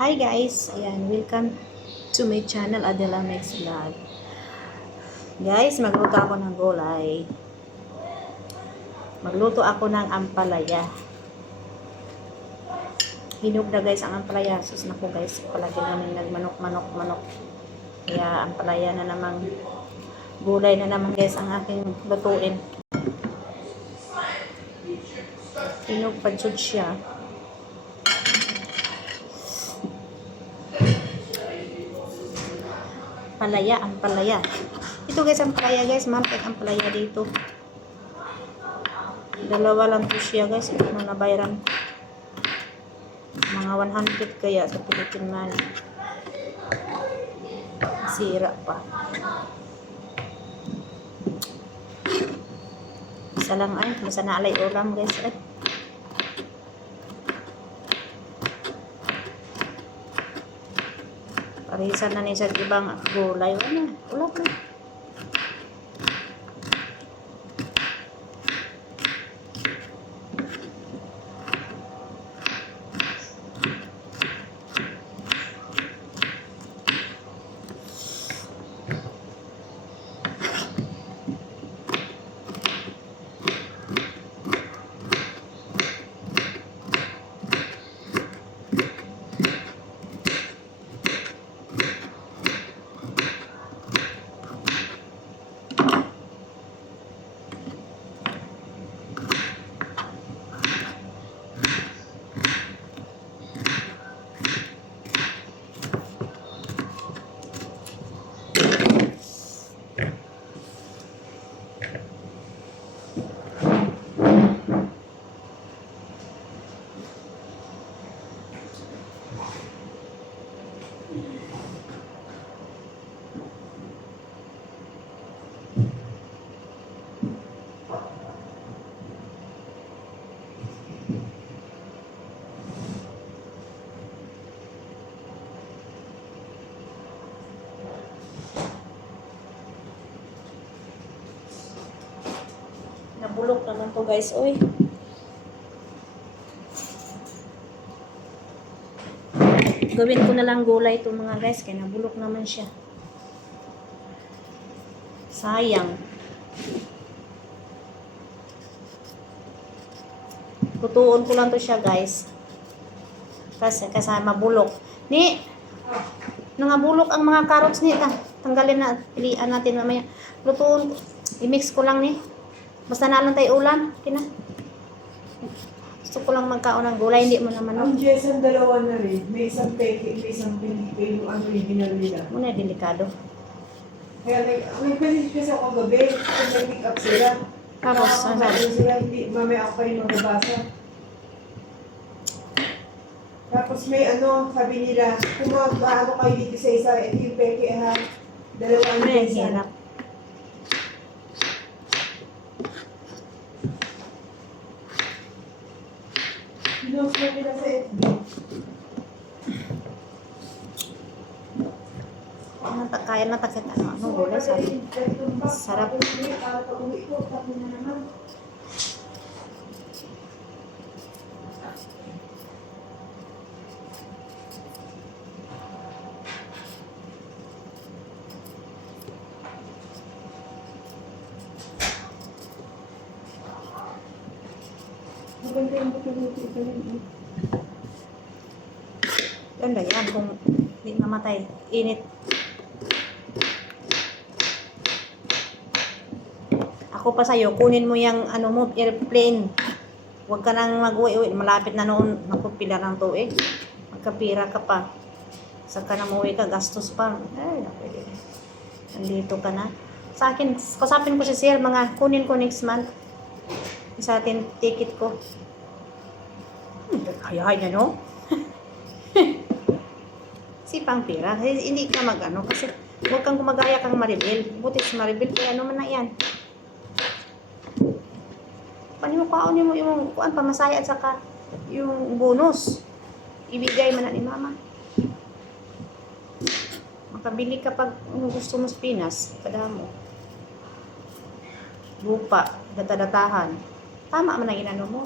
Hi guys, ayan, welcome to my channel Adela Max Vlog. Guys, magluto ako ng gulay. Magluto ako ng ampalaya. Hinog na guys ang ampalaya. Sus na po guys, palagi namin nagmanok-manok-manok. Kaya ampalaya na namang gulay na naman guys ang aking lutuin. Hinog pa jud siya. Ampalaya. Ito guys, ampalaya guys. Mahal ang ampalaya dito. Dalawa lang po siya guys. Ito na nabayaran. Mga 100 kaya sa Philippine money. Sira pa. Isa lang ay. Masa naalay ulam guys ay. Parisan na ni sa ibang gulay. Wala na. Nabulok naman to guys, oy. Gawin ko na lang gulay ito mga guys, kaya nabulok naman siya. Sayang. Tutuon ko lang to siya guys. Kasi mabulok. Ni, nangabulok ang mga carrots ni. Tanggalin na, pilian natin mamaya. Lutuon, i-mix ko lang ni. Basta na lang tayo ulam. Kina. Gusto ko lang magkaon ng gulay. Hindi mo naman. Ang Jason, dalawa na rin. May isang peke, may isang pinipin. Yung original nila. Muna, delikado. Kaya nag-message kasi ako kagabi. Kung nag-pick up sila. Tapos, nakakamain sila. Hindi, mamaya ako pa yung magbabasa. Tapos may sabi nila, kung ano kayo dito sa isa, ito yung peke ha. Dalawa ang ay, Jason. hirap. Pinost na nila sa FB. Kaya natakit ano gulay. Sarap. Pauwi ko, tapos na naman. Maganda yung buto-buto ito rin. Ganda yan kung hindi mamatay. Init. Ako pa sa'yo, kunin mo yung ano mo, airplane. Huwag ka nang mag-uwi. Malapit na noon, nakupila ng tuig. Magkapira ka pa. Saka na umuwi ka, gastos pa. Ay, pwede. Nandito ka na. Sa akin, kusapin ko si Sir, mga kunin ko next month. Sa atin, ticket ko. Hayahay na, no? Sipang pira. Hindi ka mag-ano. Kasi huwag kang gumagaya kang Maribel. Buti si Maribel, kaya ano man na yan. Panimukhaon mo yung kuan pamasaya at saka yung bonus. Ibigay man na ni Mama. Makabili ka pag gusto mo sa Pinas. Kada mo. Lupa. Data-datahan. Tama man ang inano mo.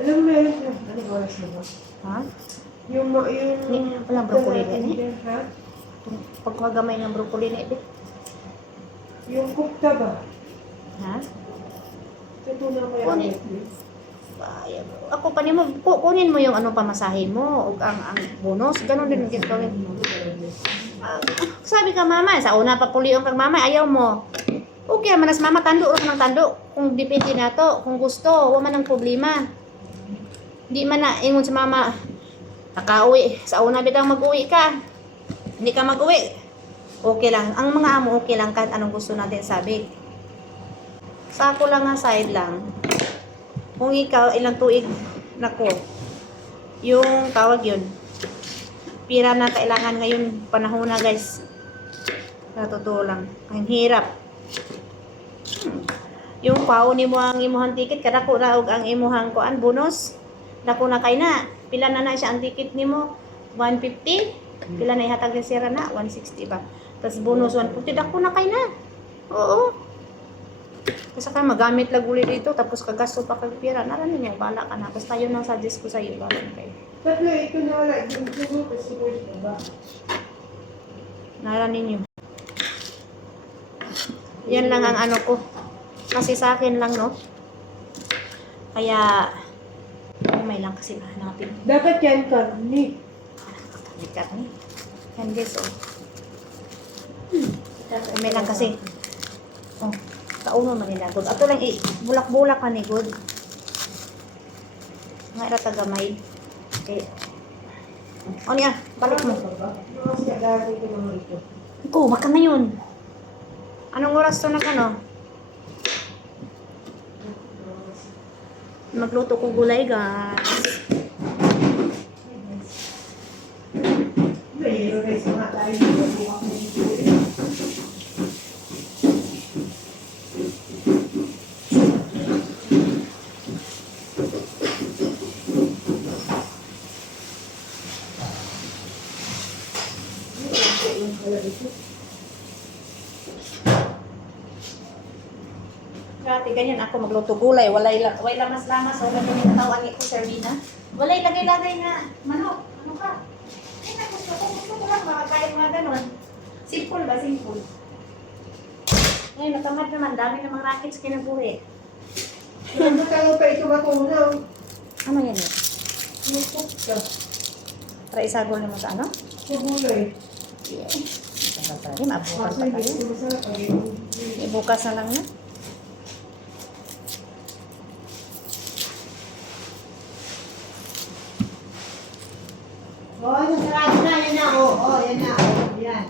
Alam mo meron na. Ano oras na ba? Ha? Yung Walang broccoli na eh. dyan, ha? Pagmagamay ng broccoli na eh. Yung kupta ba? Ha? Tutunan ko yung Kunin. Netflix. Ay, ako pa mo, kunin mo yung ano pamasahin mo, o ang bonus, ganun din yung gawin. Sabi ka mama, sa una pa puliong kang mama, ayaw mo. Okay, manas mama, tando ro ng tando. Kung depende na to, kung gusto, wala man ang problema. Di man na, ingon sa mama, nakauwi, sa una bitang mag-uwi ka. Hindi ka mag-uwi. Okay lang, ang mga amo okay lang kahit anong gusto natin sabi. Sa ako lang nga side lang, kung ikaw, ilang tuig, nako, yung tawag yun, pira na kailangan ngayon, panahon na guys, sa totoo lang, ang hirap. Yung pao ni mo ang imuhang ticket, kadako na og ang imuhang kuan bonus, dako na kay na, pila na siya ang ticket nimo, 150, pila na ihatag ni sira na, 160 ba, tapos bonus 150, dako na kay na, oo. Kasi ka magamit lang uli dito, tapos kagasto pa kag pira. Naranin niyo, bala ka na. Basta yun ang suggest ko sa iyo, bala na kayo. Tatlo, ito na wala. Yung sugo, kasi ko ba? Naranin niyo. Yan lang ang ano ko. Kasi sa akin lang, no? Kaya, may lang kasi hanapin. Dapat yan, karni. Likat ni. Yan guys, oh. May lang kasi. Oh. Kauno man nila good. Ato lang bulak-bulak ka ni good. Nga ira tagamay. Okay. O niya, balik mo. Kasi darating ko naman ito. Ko, baka na yun. Anong oras to na ano? Magluto ko gulay, guys. Mayroon na isa nga tayo. Buwak mo ito. Dati ganyan ako magluto gulay, walay lamas-lamas, wala ganyan natawan ko servina. Walay lagay-lagay na manok. Ano ka? Ay, gusto ko lang makakain mga ganon. Simple ba? Simple. Ngayon, natamad naman. Dami namang rackets kinabuhi. Ano tayo pa ito matunaw? Ano yan eh? Yung kupta. Para isagol naman sa ano? Sa gulay. Mabukas pa tayo. Masarap pa rin. Ibukas na lang na. Oh, nasarado na. Yan na. Oh, yan na. Oh, yan.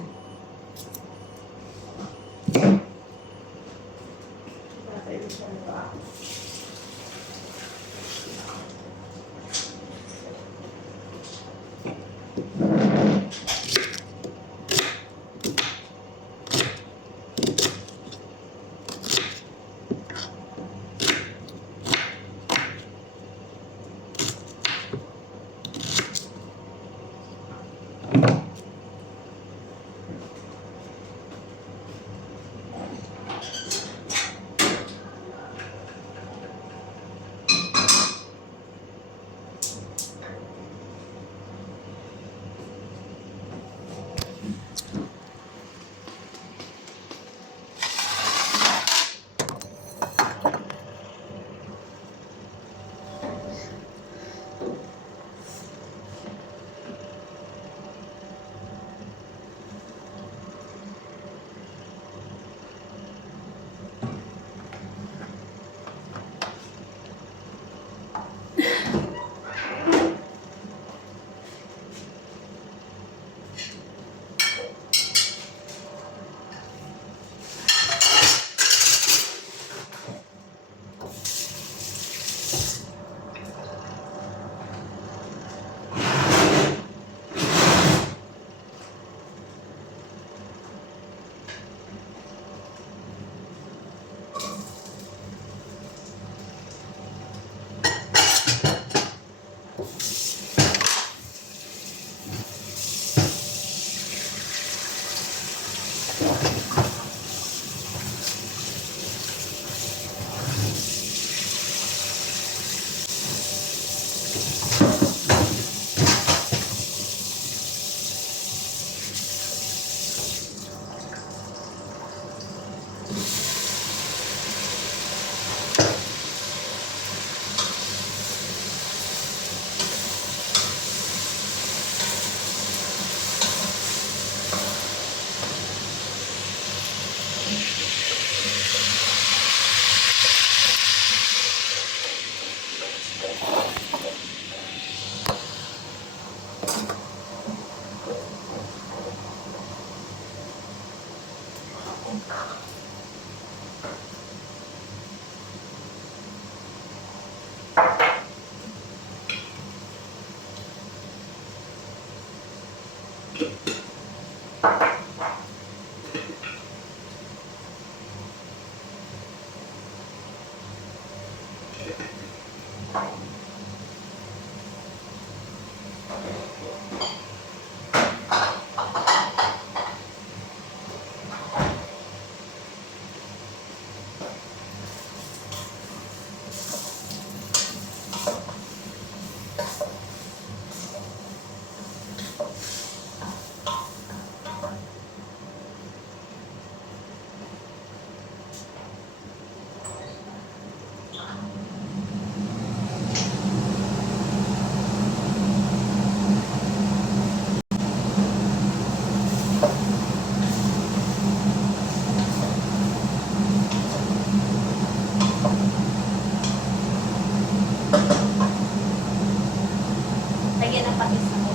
Lagyan ng patis ako.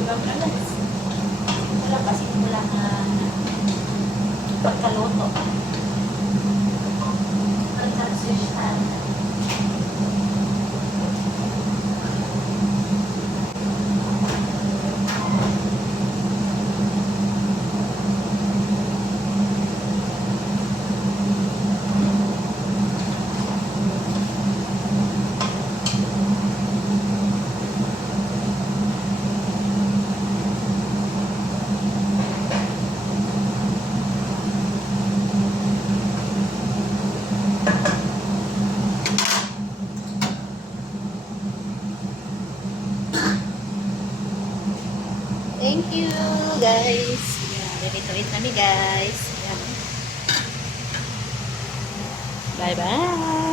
Ulam na lang. Wala kasi wala na pagkaluto. Pagkaluto. Thank you, guys. Yan, ready to eat kami, guys. Yan. Bye-bye.